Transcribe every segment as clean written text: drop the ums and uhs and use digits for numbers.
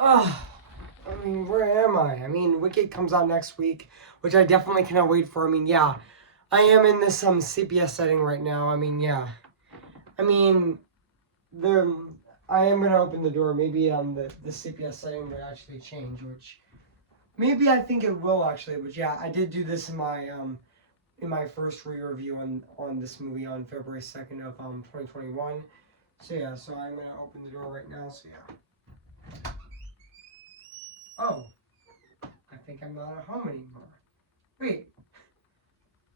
I mean, where am I? I mean, Wicked comes out next week, which I definitely cannot wait for. I mean, yeah, I am in this CPS setting right now. I mean, yeah. I mean, the I am gonna open the door. Maybe the CPS setting will actually change, which maybe I think it will actually. But yeah, I did do this in my first re-review on this movie on February 2nd of 2021. So yeah, so I'm gonna open the door right now. So yeah. Oh, I think I'm not at home anymore. Wait,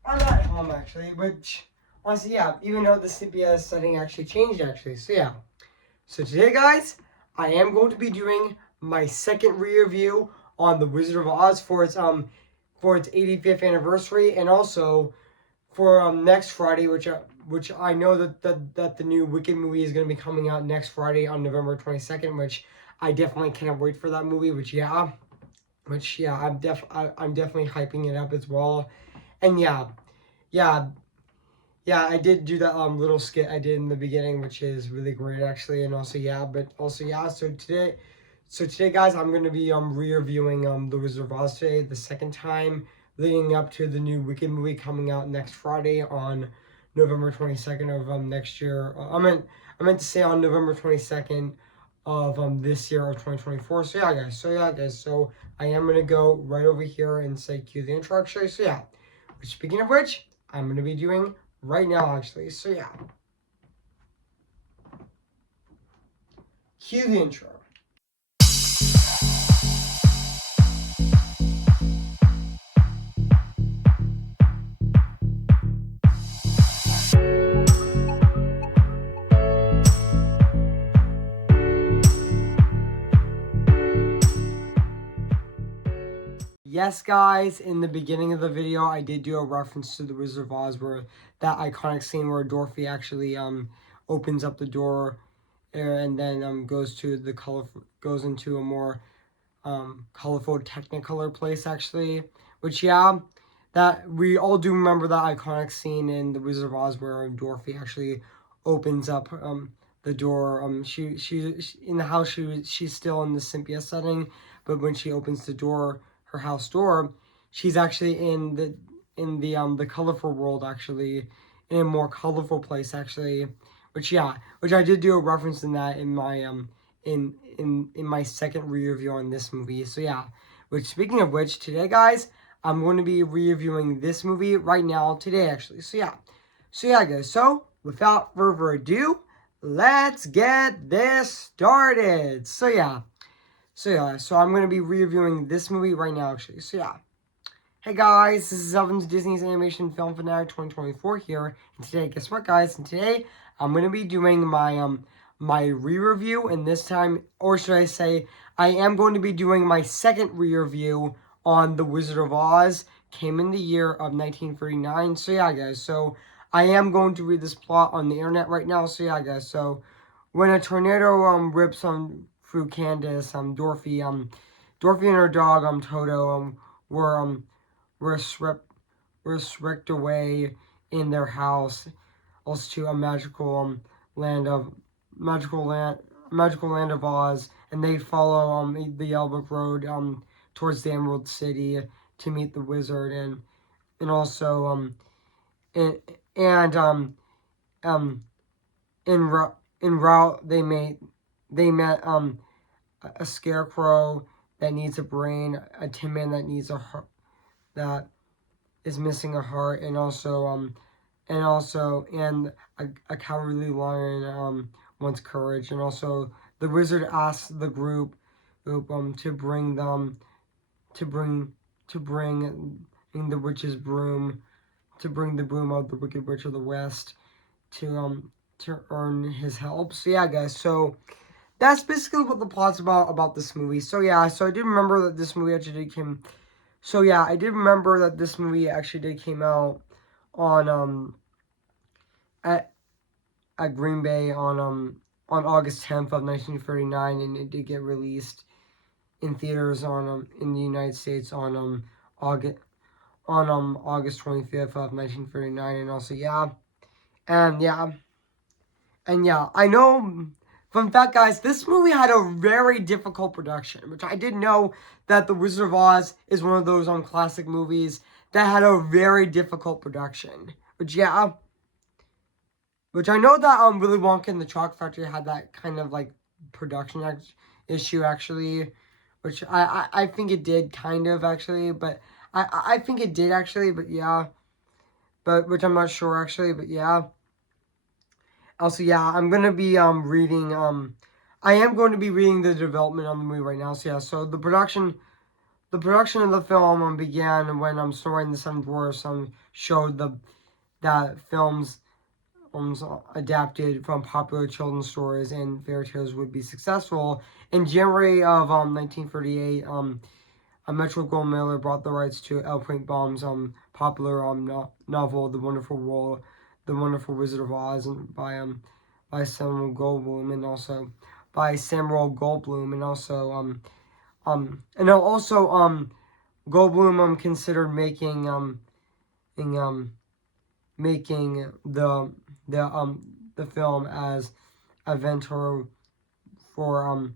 I'm not at home actually, which honestly, yeah, even though the CPS setting actually changed actually. So yeah. So today, guys, I am going to be doing my second re-review on The Wizard of Oz for its 85th anniversary, and also for next Friday, which I know that the new Wicked movie is going to be coming out next Friday on November 22nd, which I definitely can't wait for that movie. Which yeah, I'm definitely hyping it up as well, and yeah, yeah, I did do that little skit I did in the beginning, which is really great actually, and also yeah, but also yeah. So today, guys, I'm gonna be re-reviewing The Wizard of Oz today, the second time, leading up to the new Wicked movie coming out next Friday on November 22nd of next year. I meant to say on November 22nd of this year of 2024. So yeah, guys. So yeah, guys. So I am gonna go right over here and say cue the intro actually. So yeah. Speaking of which, I'm gonna be doing right now actually. So yeah. Cue the intro. Yes, guys, in the beginning of the video, I did do a reference to the Wizard of Oz, where that iconic scene where Dorothy actually opens up the door and then goes into a more colorful Technicolor place actually. Which yeah, that we all do remember that iconic scene in the Wizard of Oz where Dorothy actually opens up the door. She in the house. She's still in the Symbiote setting, but when she opens the door, her house door, she's actually in the colorful world actually, in a more colorful place actually. Which I did do a reference in that in my in my second re-review on this movie. So yeah, which speaking of which, today, guys, I'm going to be re-reviewing this movie right now today actually. So yeah, guys. So without further ado, let's get this started. So I'm going to be reviewing this movie right now actually. So yeah. Hey guys, this is Elvin's Disney's Animation Film Fanatic 2024 here, and today, guess what, guys? And today, I'm gonna be doing my re-review, and this time, or should I say, I am going to be doing my second re-review on The Wizard of Oz. Came in the year of 1939. So yeah, guys. So I am going to read this plot on the internet right now. So yeah, guys. So when a tornado rips through Candace, Dorothy and her dog Toto were were swept away in their house, also to a land of magical land of Oz, and they follow the Yellow Brick Road towards the Emerald City to meet the wizard, and also and, and in route they met a scarecrow that needs a brain, a tin man that needs a heart, that is missing a heart, and a cowardly lion wants courage, and also the wizard asks the group to bring them to bring to bring in the witch's broom, to bring the broom of the Wicked Witch of the West to earn his help. So yeah, guys. So that's basically what the plot's about this movie. So yeah. So I did remember that this movie actually came. So yeah, I did remember that this movie actually did came out on at Green Bay on August 10th of 1939, and it did get released in theaters on in the United States on August August 25th of 1939, and also yeah, and yeah, I know Fun fact, guys, this movie had a very difficult production, which I didn't know that The Wizard of Oz is one of those classic movies that had a very difficult production. Which, yeah, which I know that Willy Wonka and the Chocolate Factory had that kind of like production issue actually, which I think it did kind of actually, but I think it did actually, but yeah, but which I'm not sure actually, but yeah. Also, yeah, I'm gonna be reading I am going to be reading the development on the movie right now. So yeah, so the production of the film began when Snow and the Seven Dwarfs showed that films adapted from popular children's stories and fairy tales would be successful. In January of 1938, a Metro-Goldwyn-Mayer brought the rights to L. Frank Baum's popular novel, The Wonderful Wizard of Oz, and by Samuel Goldblum, and also by Samuel Goldblum, and also Goldblum considered making the film as a mentor for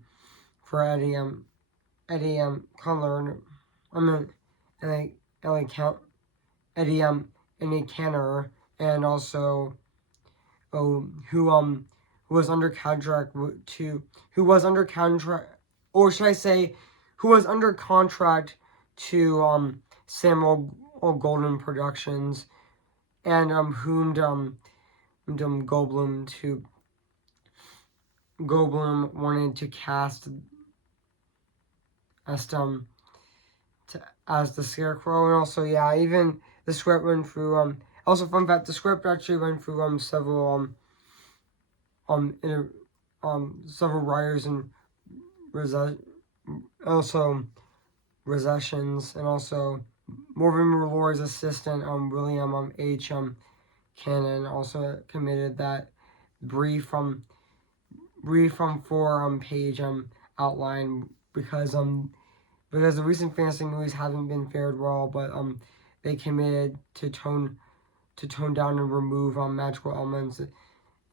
Eddie Conner, Ellie Count Eddie Eddie Canner, and also who was under contract or should I say who was under contract to Samuel Goldwyn Productions, and whom Goldblum wanted to cast as the Scarecrow. And also, yeah, even the script went through also fun fact, the script actually went through several several writers and also recessions, and also Morgan Malloy's assistant William H. Cannon also committed that brief 4 page outline because the recent fantasy movies haven't been fared well, but they committed to tone down and remove magical elements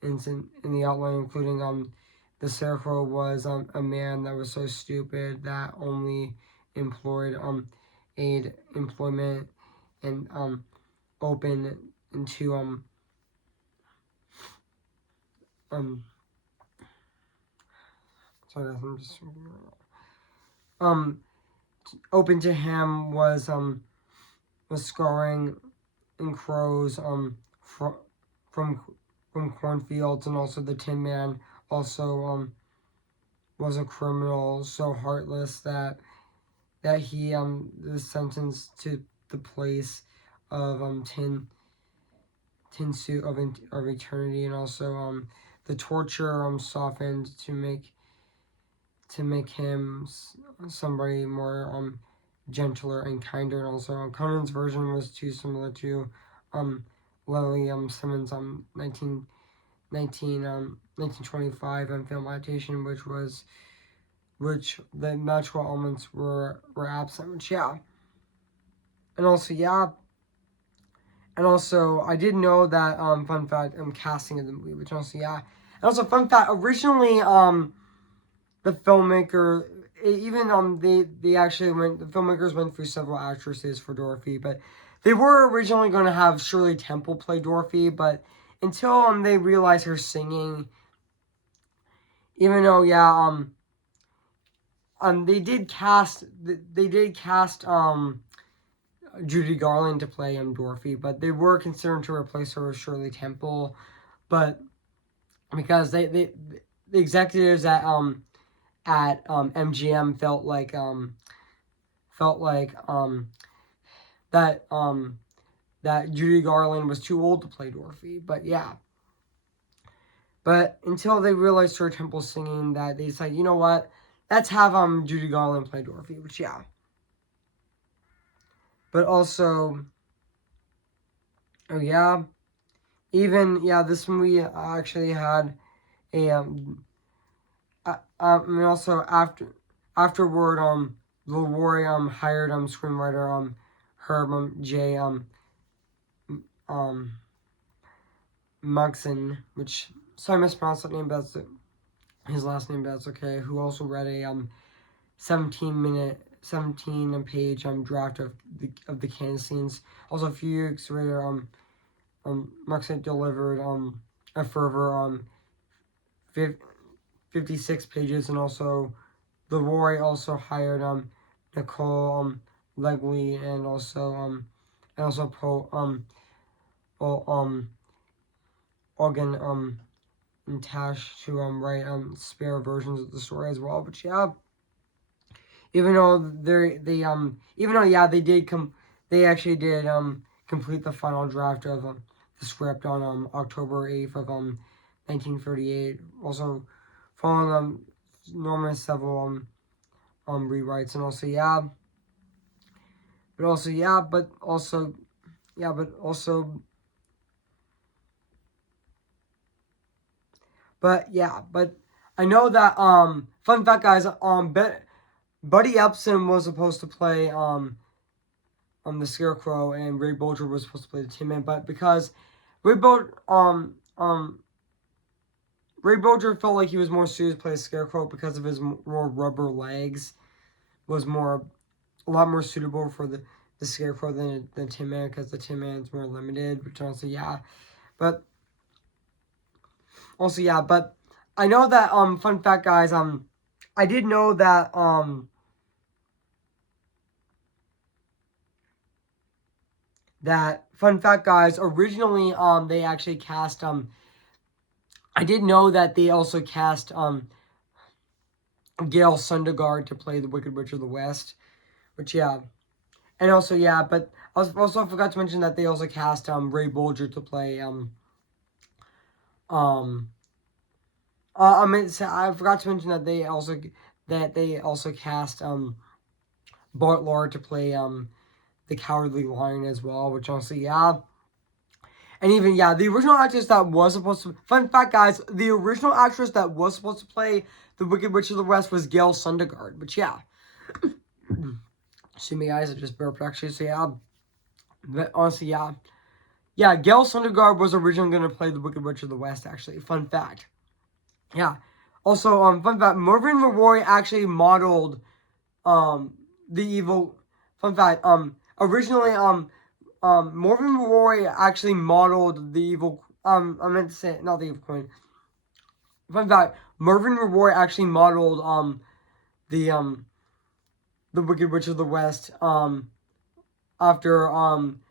in the outline, including the Scarecrow was a man that was so stupid that only employed aid employment and open into sorry, I'm just open to him was scoring and crows from cornfields, and also the Tin Man also was a criminal so heartless that he was sentenced to the place of tin suit of eternity, and also the torture softened to make him somebody more gentler and kinder, and also Conan's version was too similar to Leslie Simmons 1925 film adaptation, which the natural elements were absent, which yeah. And also I did know that fun fact casting of the movie, which also yeah. And also fun fact, originally the filmmaker, even the filmmakers went through several actresses for Dorothy, but they were originally going to have Shirley Temple play Dorothy, but until they realized her singing, even though yeah they did cast Judy Garland to play Dorothy, but they were considering to replace her with Shirley Temple, but because the executives at MGM felt like that Judy Garland was too old to play Dorothy, but yeah. But until they realized her Temple singing, that they decided, you know what, let's have Judy Garland play Dorothy, which yeah. But also, oh yeah, even yeah, this movie actually had a and also afterward LaRoy hired screenwriter Herb J. Mugson, which sorry I mispronounced that name, but his last name, but that's okay, who also read a 17 page draft of the Kansas scenes. Also, a few weeks later, Mark delivered a further 56 pages, and also Leroy also hired Nicole Legly and also Organ and Tash to write spare versions of the story as well. But yeah, even though they did they actually did complete the final draft of the script on October 8th of 1938. Also, following Norman several rewrites, and also yeah, but also yeah, but also yeah, but also but yeah, but I know that fun fact, guys, Buddy Epson was supposed to play the Scarecrow, and Ray Bolger was supposed to play the Tin Man, but because Ray Bolger Ray Bolger felt like he was more suited to play Scarecrow because of his more rubber legs, was a lot more suitable for the Scarecrow than the Tin Man, because the Tin Man's more limited. Which also but but I know that fun fact, guys, I did know that fun fact, guys, originally they actually cast I did know that they also cast Gail Sundergaard to play the Wicked Witch of the West, which yeah, and also but I forgot to mention that they also cast Ray Bolger to play um I mean, I forgot to mention that they also cast Bart Lahr to play the Cowardly Lion as well, which also and even the original actress that was supposed to, fun fact, guys, the original actress that was supposed to play the Wicked Witch of the West was Gail Sundergaard, but excuse me, guys, I just burped actually, so but honestly, Gail Sundergaard was originally going to play the Wicked Witch of the West, actually, fun fact. Also, fun fact, Mervyn LeRoy actually modeled the evil, fun fact, originally Mervyn LeRoy actually modeled the evil, I meant to say, not the evil queen. Fun fact, Mervyn LeRoy actually modeled the Wicked Witch of the West after I'm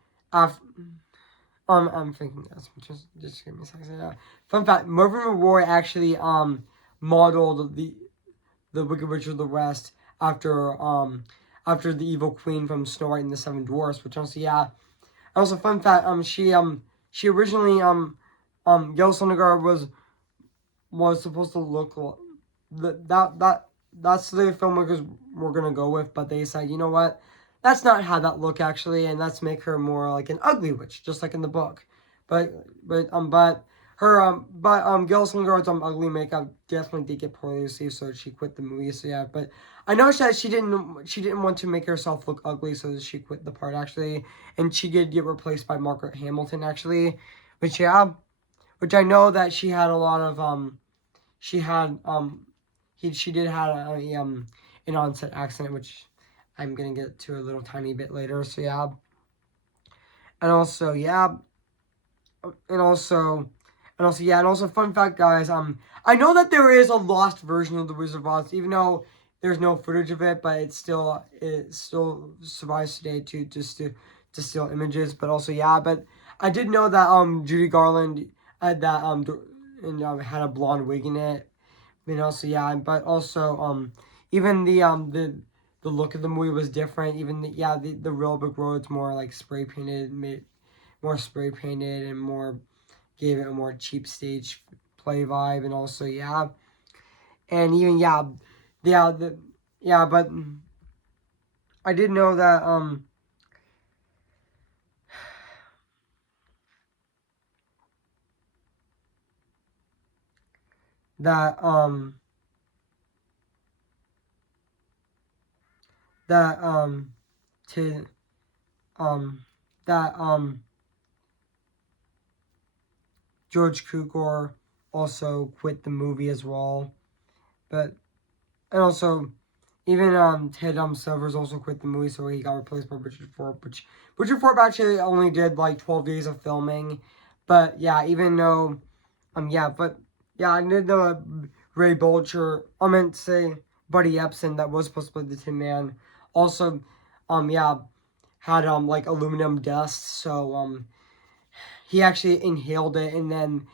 thinking that's just give me a second. Fun fact, Mervyn LeRoy actually modeled the Wicked Witch of the West after the evil queen from Snow White and the Seven Dwarfs, which also fun fact, she originally Gail Sonnegar was supposed to look that's the filmmakers were gonna go with, but they said, you know what, that's not how that look actually, and let's make her more like an ugly witch, just like in the book. But her Gail Sonnegar's ugly makeup definitely did get poorly received, so she quit the movie. So but I know that she didn't want to make herself look ugly, so she quit the part actually, and she did get replaced by Margaret Hamilton actually, which I know that she had a lot of she had she did have an onset accident, which I'm gonna get to a little tiny bit later. So and also and also fun fact, guys, I know that there is a lost version of the Wizard of Oz, even though there's no footage of it, but it still survives today to steal images. But also but I did know that Judy Garland had that had a blonde wig in it. And also but also even the look of the movie was different. Even the real Brick Road's more like spray painted, more spray painted, and more gave it a more cheap stage play vibe. And also and even but I did know that that that to that George Cukor also quit the movie as well. But, and also, even Ted Silvers also quit the movie, so he got replaced by Richard Thorpe, which Richard Thorpe actually only did like 12 days of filming. But yeah, even though I did know Ray Bolger, I meant to say Buddy Epson, that was supposed to play the Tin Man, also had like aluminum dust, so he actually inhaled it, and then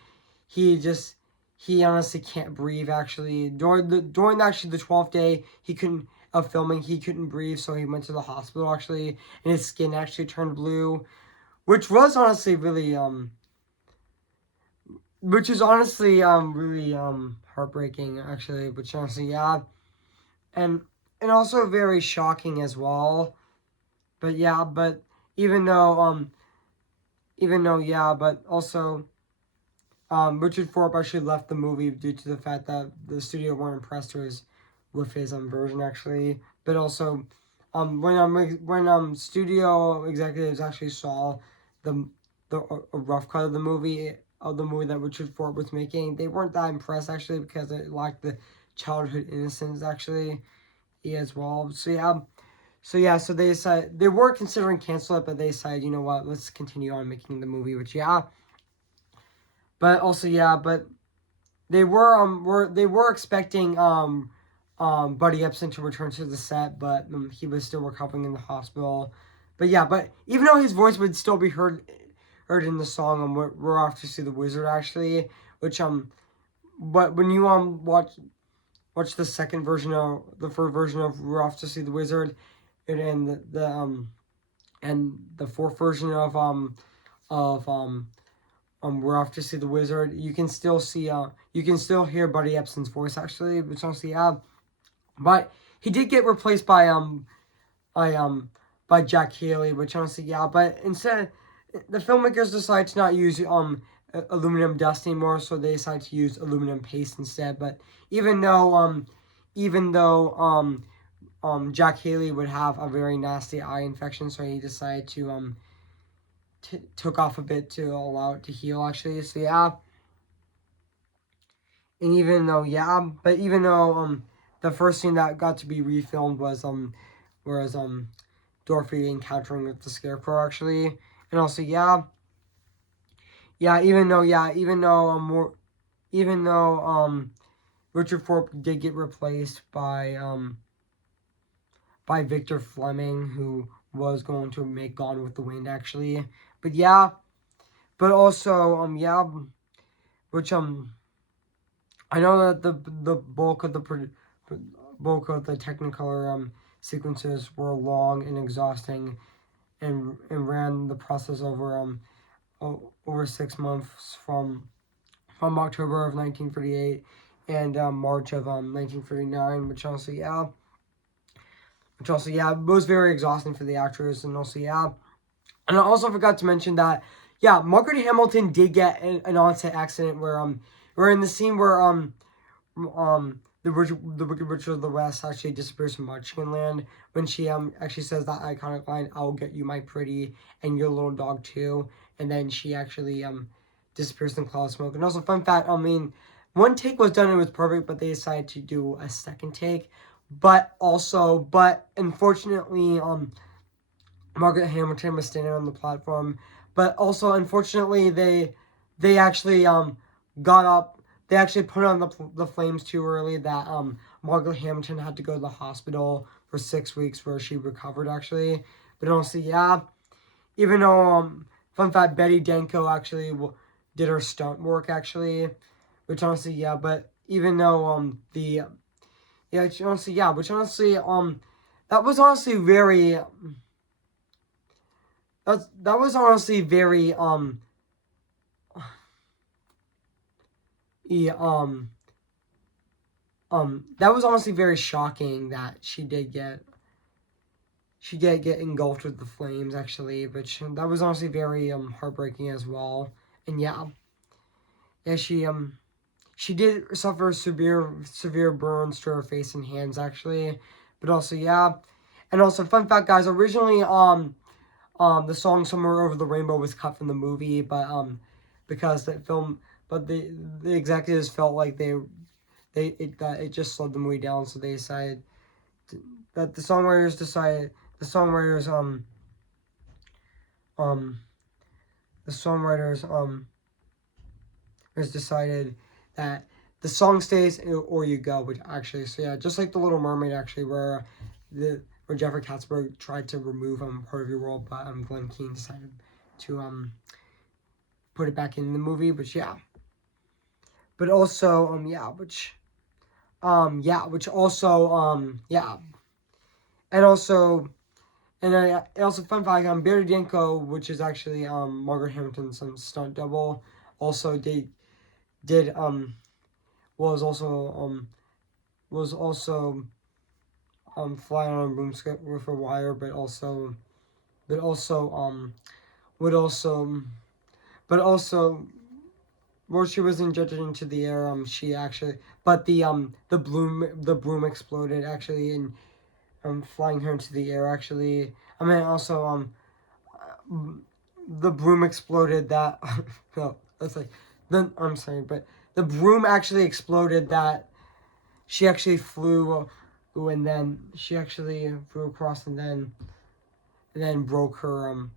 he honestly can't breathe. Actually, during actually the 12th day, he couldn't of filming, he couldn't breathe, so he went to the hospital actually, and his skin actually turned blue, which was honestly really which is honestly really heartbreaking actually, which honestly and also very shocking as well. But yeah, but even though but also Richard Thorpe actually left the movie due to the fact that the studio weren't impressed with his version actually. But also, when studio executives actually saw the a rough cut of the movie that Richard Thorpe was making, they weren't that impressed actually, because it lacked the childhood innocence actually as well. So they decided, they were considering cancel it, but they decided, you know what, let's continue on making the movie. Which but also but they were expecting Buddy Epson to return to the set, but he was still recovering in the hospital. But even though his voice would still be heard in the song, we're off to see the Wizard actually, which but when you watch the second version of the first version of We're Off to See the Wizard, and the fourth version of We're Off to See the Wizard, you can still hear Buddy Epson's voice actually, which honestly but he did get replaced by by Jack Haley, which honestly but instead the filmmakers decided to not use aluminum dust anymore, so they decided to use aluminum paste instead. But even though Jack Haley would have a very nasty eye infection, so he decided to took off a bit to allow it to heal actually. So and even though the first scene that got to be refilmed was Dorothy encountering with the Scarecrow actually. And also even though Richard Thorpe did get replaced by Victor Fleming, who was going to make Gone with the Wind actually. But but also which I know that the bulk of the Technicolor sequences were long and exhausting, and ran the process over 6 months from October of 1938 and March of 1939, which also was very exhausting for the actors. And also and I also forgot to mention that Margaret Hamilton did get an on-set accident where in the scene where the Wicked Witch of the West actually disappears from Munchkin Land, when she actually says that iconic line, "I'll get you, my pretty, and your little dog too," and then she actually disappears in a cloud of smoke. And also, fun fact, one take was done and it was perfect, but they decided to do a second take. But unfortunately, Margaret Hamilton was standing on the platform. But also, unfortunately, they actually got up. They actually put on the flames too early, that Margaret Hamilton had to go to the hospital for 6 weeks where she recovered actually. But honestly, even though fun fact, Betty Danko actually did her stunt work actually, which honestly but even though which honestly that was honestly very that was honestly very yeah, that was honestly very shocking that she did get engulfed with the flames actually, which that was honestly very heartbreaking as well. And she did suffer severe burns to her face and hands actually. But also and also fun fact guys, originally the song "Somewhere Over the Rainbow" was cut from the movie, but because the executives felt like it just slowed the movie down. So they decided that the songwriters decided the songwriters um the songwriters has decided that the song stays or you go, which actually, so yeah, just like The Little Mermaid actually, where Jeffrey Katzenberg tried to remove Part of Your World, but Glenn Keane decided to put it back in the movie. But yeah, but also which also yeah, and also. And also, fun fact, Barry Danko, which is actually Margaret Hamilton's stunt double, also did was also flying on a broomstick with a wire, but also would also but also while she was injected into the air, she actually, but the broom exploded actually, and flying her into the air actually. I mean also the broom exploded that no, that's like then I'm sorry, but the broom actually exploded that she actually flew, and then she actually flew across, and then broke her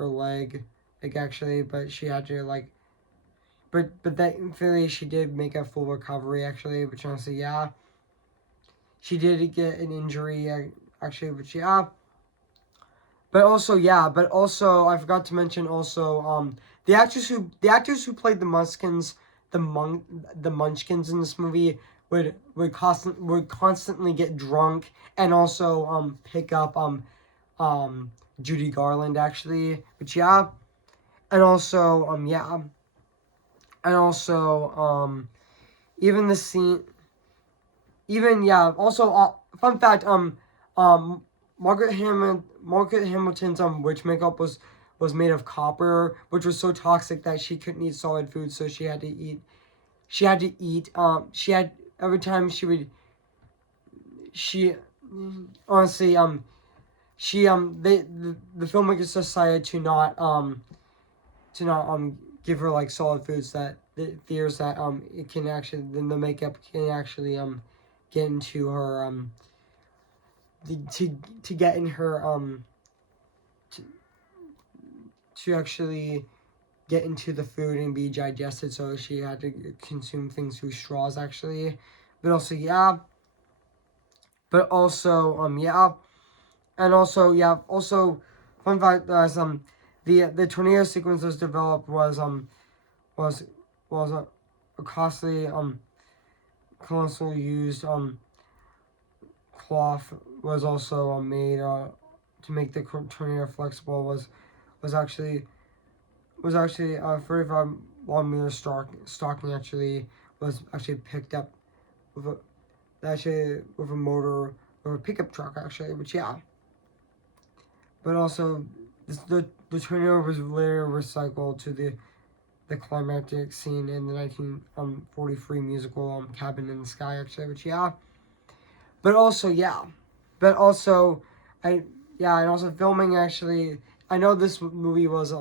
leg, like actually, but she had to like, but thankfully she did make a full recovery actually, which honestly yeah, she did get an injury actually, but yeah. But also I forgot to mention also the actors who played the Munchkins, the Munchkins in this movie would constantly get drunk and also pick up Judy Garland actually, but yeah, and also even the scene, even yeah, also fun fact um Margaret Hamilton's witch makeup was made of copper, which was so toxic that she couldn't eat solid food, so she had every time she honestly she the filmmakers decided to not give her like solid foods, that the fears that it can actually, then the makeup can actually get into her to get in her to, to actually get into the food and be digested, so she had to consume things through straws actually. But also yeah, but also yeah, and also yeah, also fun fact is the tornado sequence was developed was was a costly colossal used cloth was also made to make the tornado flexible, was actually 35 millimeter stocking actually was actually picked up with a motor or a pickup truck actually, which yeah. But also the tornado was later recycled to the climactic scene in the 1943 musical Cabin in the Sky actually, which yeah. But also yeah, but also I yeah, and also filming actually. I know this movie was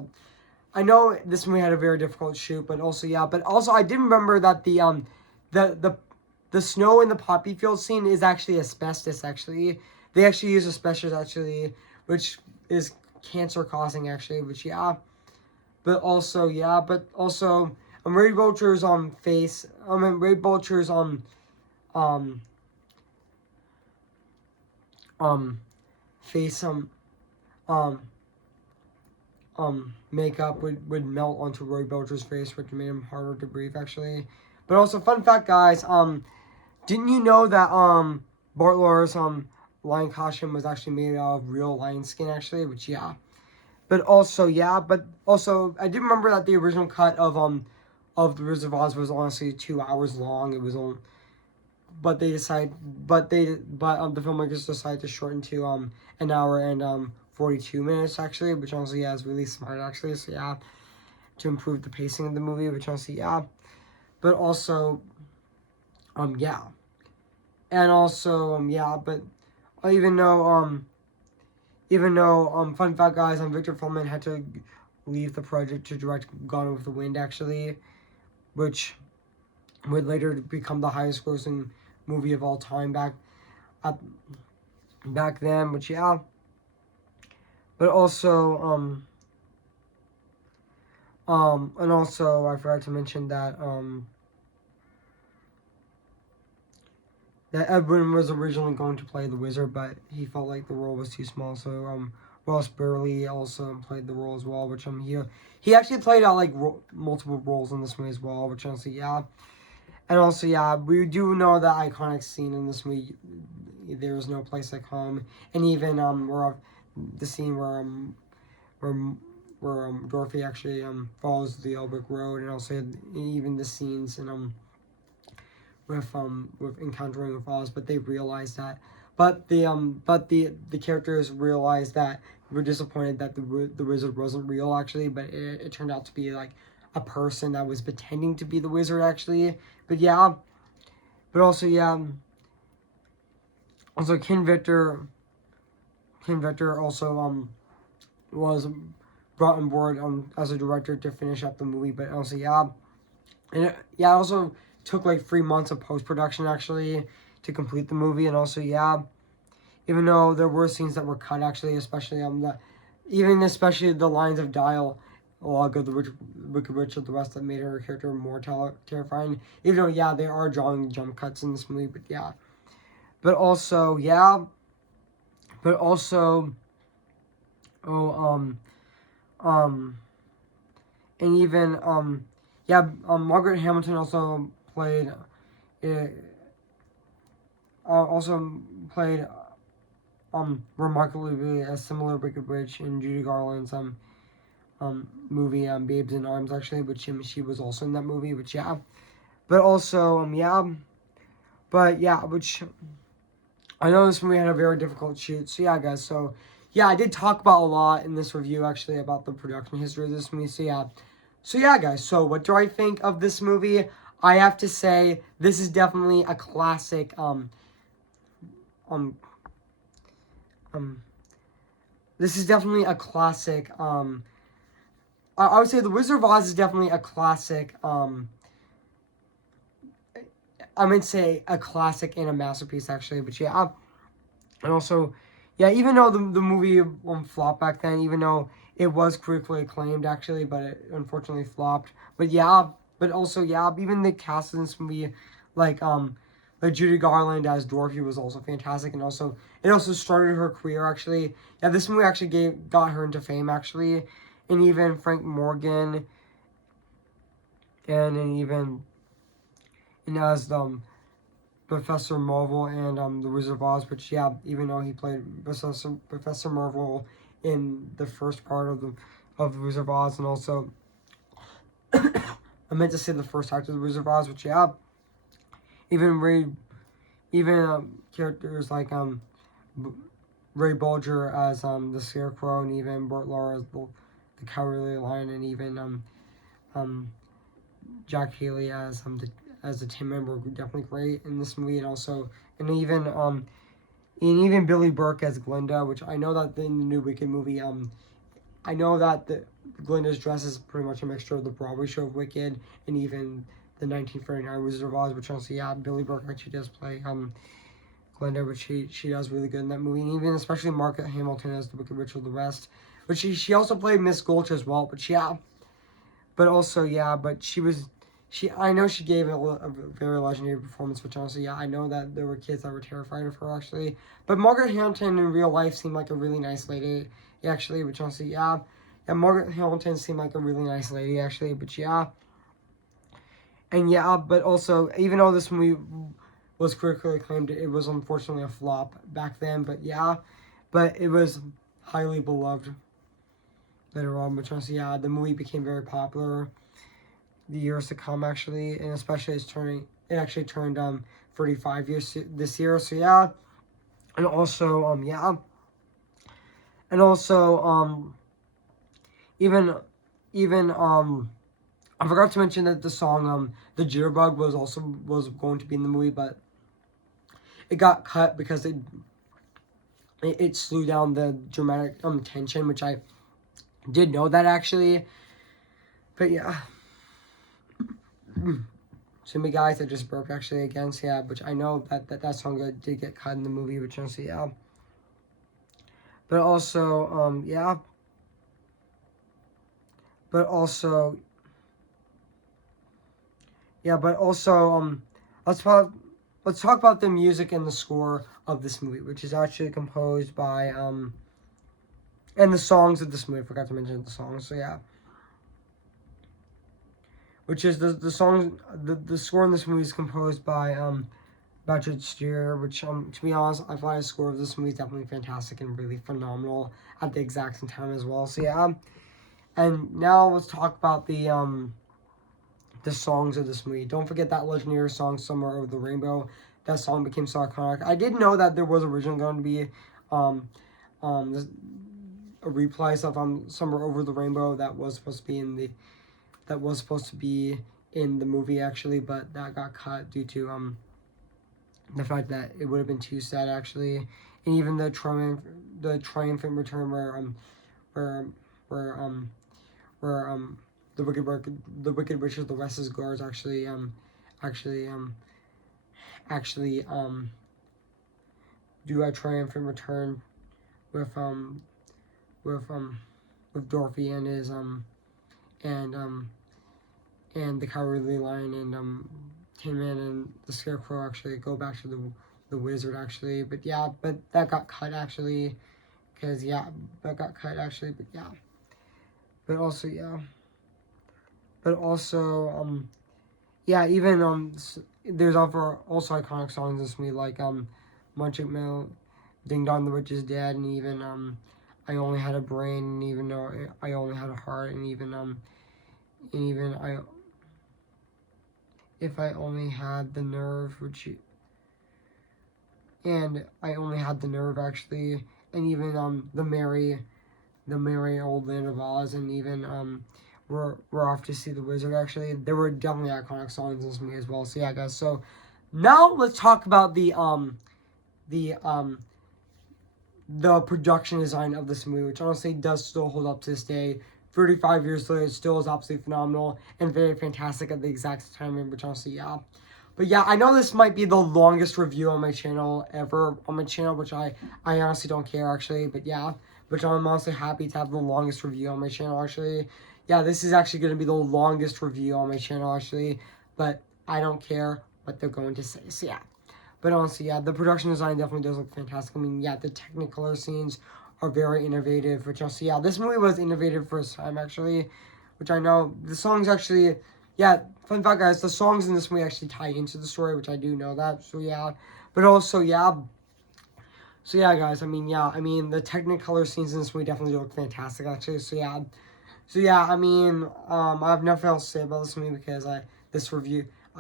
I know this movie had a very difficult shoot, but also yeah, but also I did remember that the the the snow in the poppy field scene is actually asbestos actually. They actually use asbestos actually, which is cancer causing actually, which yeah. But also yeah, but also Ray Bolcher's face, Ray Bolcher's um face um makeup would melt onto Roy Belcher's face, which made him harder to breathe actually. But also fun fact guys, didn't you know that Bart Lahr's lion costume was actually made out of real lion skin actually, which yeah. But also yeah, but also I did remember that the original cut of The Wizard of Oz was honestly 2 hours long. It was on, but the filmmakers decided to shorten to an hour and 42 minutes actually, which honestly yeah is really smart actually. So yeah, to improve the pacing of the movie, which honestly yeah, but also yeah, and also yeah, but even though fun fact guys, Victor Feldman had to leave the project to direct Gone with the Wind actually, which would later become the highest grossing movie of all time back then. But yeah, but also and also I forgot to mention that that Edwin was originally going to play the wizard, but he felt like the role was too small, so Ross Burley also played the role as well, which he actually played out like multiple roles in this movie as well, which honestly, yeah. And also, yeah, we do know that iconic scene in this movie, "There Is No Place Like Home," and even where the scene where Dorothy actually follows the Yellow Brick Road, and also even the scenes and with encountering with Oz, but they realized that. But the characters realized that were disappointed that the wizard wasn't real actually, but it turned out to be like a person that was pretending to be the wizard actually. But yeah, but also yeah, also Ken Victor also was brought on board as a director to finish up the movie, but also yeah, and it also took like 3 months of post production actually to complete the movie, and also yeah, even though there were scenes that were cut actually, especially especially the lines of dialogue of the Wicked Witch of the West that made her character more terrifying. Even though yeah, they are drawing jump cuts in this movie, but yeah, but also yeah, but also oh and even yeah, Margaret Hamilton uh, also played remarkably a similar Wicked Witch in Judy Garland's movie Babes in Arms actually, which she was also in that movie, which yeah, but also which I know this movie had a very difficult shoot, so yeah guys, so yeah, I did talk about a lot in this review actually about the production history of this movie, so yeah guys, so what do I think of this movie? I have to say this is definitely a classic um this is definitely a classic I would say The Wizard of Oz is definitely a classic I would say a classic and a masterpiece actually, but yeah, and also yeah, even though the movie flopped back then, even though it was critically acclaimed actually, but it unfortunately flopped. But yeah, but also yeah, even the cast in this movie, like Judy Garland as Dorothy was also fantastic, and also it also started her career actually. Yeah, this movie actually got her into fame actually, and even Frank Morgan, and even and as Professor Marvel and The Wizard of Oz, which yeah, even though he played Professor Marvel in the first part of the Wizard of Oz, and also I meant to say the first act of the Wizard of Oz, which yeah, even characters like Ray Bolger as the Scarecrow, and even Burt Lahr as the Cowardly Lion, and even Jack Haley as the Tin Man were definitely great in this movie, and even Billy Burke as Glinda, which I know that in the new Wicked movie, I know that Glinda's dress is pretty much a mixture of the Broadway show of Wicked and even the 1939 Wizard of Oz, which honestly, yeah, Billy Burke actually does play Glinda, which she does really good in that movie, and even especially Margaret Hamilton as the Wicked Witch of the West, but she also played Miss Gulch as well, but yeah, but also yeah, but I know she gave a very legendary performance, which honestly, yeah, I know that there were kids that were terrified of her, actually. But Margaret Hamilton in real life seemed like a really nice lady, actually, which honestly, yeah. Yeah, Margaret Hamilton seemed like a really nice lady, actually, but yeah. And yeah, but also, even though this movie was critically acclaimed, it was unfortunately a flop back then, but yeah. But it was highly beloved later on, which honestly, yeah, the movie became very popular the years to come actually, and especially it actually turned 35 years this year, so yeah. And also and also even I forgot to mention that the song the Jitterbug was going to be in the movie, but it got cut because it slew down the dramatic tension, which I did know that actually, but yeah. So me guys, I just burped actually again. So yeah, which I know that song did get cut in the movie, but you know, so yeah. But also, yeah. But also, yeah. But also, let's talk. Let's talk about the music and the score of this movie, which is actually composed by and the songs of this movie. I forgot to mention the songs. So yeah. Which is the song, the score in this movie is composed by Patrick Steer, which to be honest, I thought the score of this movie is definitely fantastic and really phenomenal at the exact same time as well. So yeah, and now let's talk about the songs of this movie. Don't forget that legendary song "Somewhere Over the Rainbow." That song became so iconic. I did know that there was originally going to be a replay of "Somewhere Over the Rainbow" that was supposed to be in the movie actually, but that got cut due to the fact that it would have been too sad actually, and even the triumphant return where where the wicked witch of the West's guards actually do a triumphant return with with um with Dorothy and his and the Cowardly Lion and Tin Man and the Scarecrow actually go back to the wizard actually, but yeah, but that got cut actually, because yeah, that got cut actually, but yeah, but also yeah, but also yeah, even there's also iconic songs in this movie like Munchkin Mill, Ding Dong the Witch is Dead, and even I Only Had a Brain, and even though I Only Had a Heart, and even I If I Only Had the Nerve, and I Only Had the Nerve actually, and even the merry old land of Oz, and even we're off to see the wizard actually. There were definitely iconic songs in this movie as well. So yeah, guys. So now let's talk about the production design of this movie, which honestly does still hold up to this day. 35 years later, it still is absolutely phenomenal and very fantastic at the exact time, which honestly, yeah. But yeah, I know this might be the longest review on my channel ever on my channel, which I honestly don't care actually, but yeah. Which I'm honestly happy to have the longest review on my channel actually. Yeah, this is actually going to be the longest review on my channel actually, but I don't care what they're going to say, so yeah. But honestly, yeah, the production design definitely does look fantastic. I mean, yeah, the Technicolor scenes are very innovative, which also, yeah, this movie was innovative for its time, actually, which I know. The songs actually, yeah, fun fact, guys, the songs in this movie actually tie into the story, which I do know that, so yeah. But also, yeah, so yeah, guys, I mean, the Technicolor scenes in this movie definitely look fantastic, actually, so yeah. So yeah, I mean, I have nothing else to say about this movie because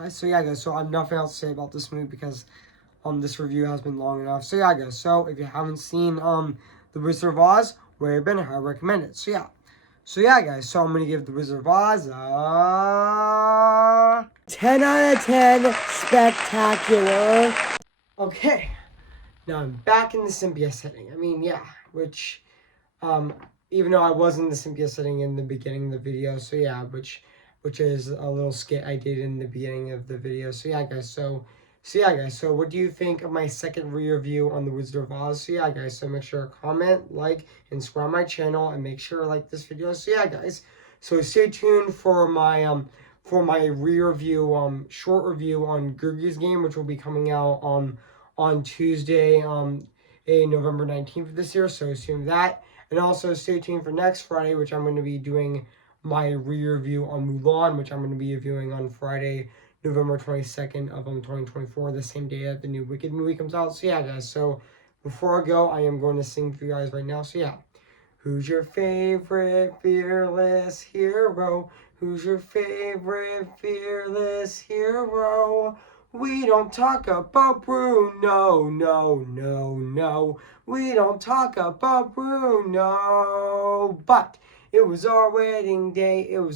so yeah, guys, so I have nothing else to say about this movie because this review has been long enough. So yeah, guys. So if you haven't seen The Wizard of Oz, where you've been, I recommend it. So yeah. So yeah, guys. So I'm gonna give The Wizard of Oz 10 out of 10 spectacular. Okay. Now I'm back in the Symbia setting. I mean, yeah, which even though I was in the Symbia setting in the beginning of the video, so yeah, which is a little skit I did in the beginning of the video. So yeah, guys. So yeah, guys, so what do you think of my second review on The Wizard of Oz? So yeah, guys, so make sure to comment, like, and subscribe my channel, and make sure to like this video. So yeah, guys, so stay tuned for my re-review, short review on Gurgi's Game, which will be coming out on Tuesday, November 19th of this year. So stay tuned for that, and also stay tuned for next Friday, which I'm going to be doing my re-review on Mulan, which I'm going to be reviewing on Friday, November 22nd of 2024, the same day that the new Wicked movie comes out. So yeah, guys, so before I go, I am going to sing for you guys right now. So yeah. Who's your favorite fearless hero? Who's your favorite fearless hero? We don't talk about Bruno, no, no, no. We don't talk about Bruno, but it was our wedding day, we're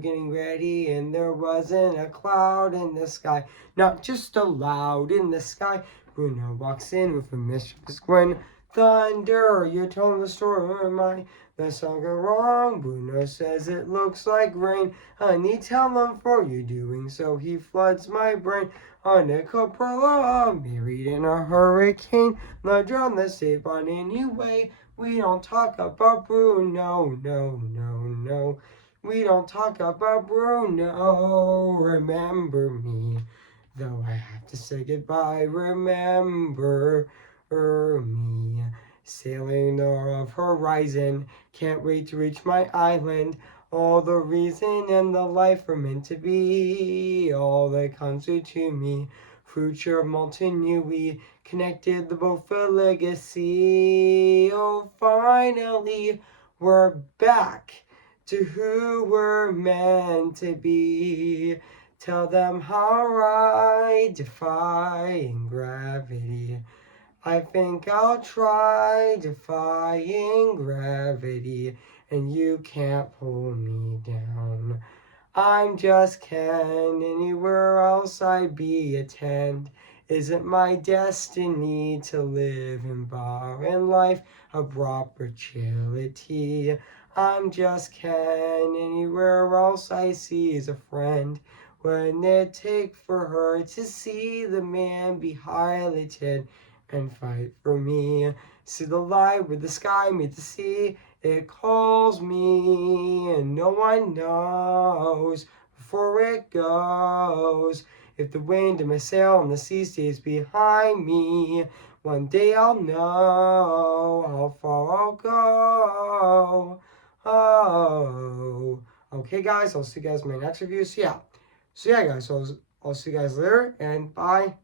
getting ready, and there wasn't a cloud in the sky, not just a loud in the sky. Bruno walks in with a mischievous grin, thunder, you told the story, the song go wrong. Bruno says it looks like rain. Honey, tell him for you doing so. He floods my brain. On a cupola, buried in a hurricane. The drum that saved on anyway. We don't talk about Bruno, no, no, no. We don't talk about Bruno. Remember me, though I have to say goodbye. Remember me. Sailing the horizon, can't wait to reach my island. All the reason and the life are meant to be, all that comes to me. Future of Montanui, connected the boat for legacy. Oh, finally, we're back to who we're meant to be. Tell them how I defying gravity. I think I'll try defying gravity, and you can't pull me down. I'm just Ken, anywhere else I'd be a 10. Isn't my destiny to live in bar and life of property? I'm just Ken, anywhere else I see is a friend. Wouldn't it take for her to see the man be highlighted and fight for me? See the light where the sky meets the sea. It calls me, and no one knows before it goes. If the wind in my sail and the sea stays behind me, one day I'll know how far I'll go. Oh, okay, guys. I'll see you guys in my next review. So yeah, guys. So I'll see you guys later, and bye.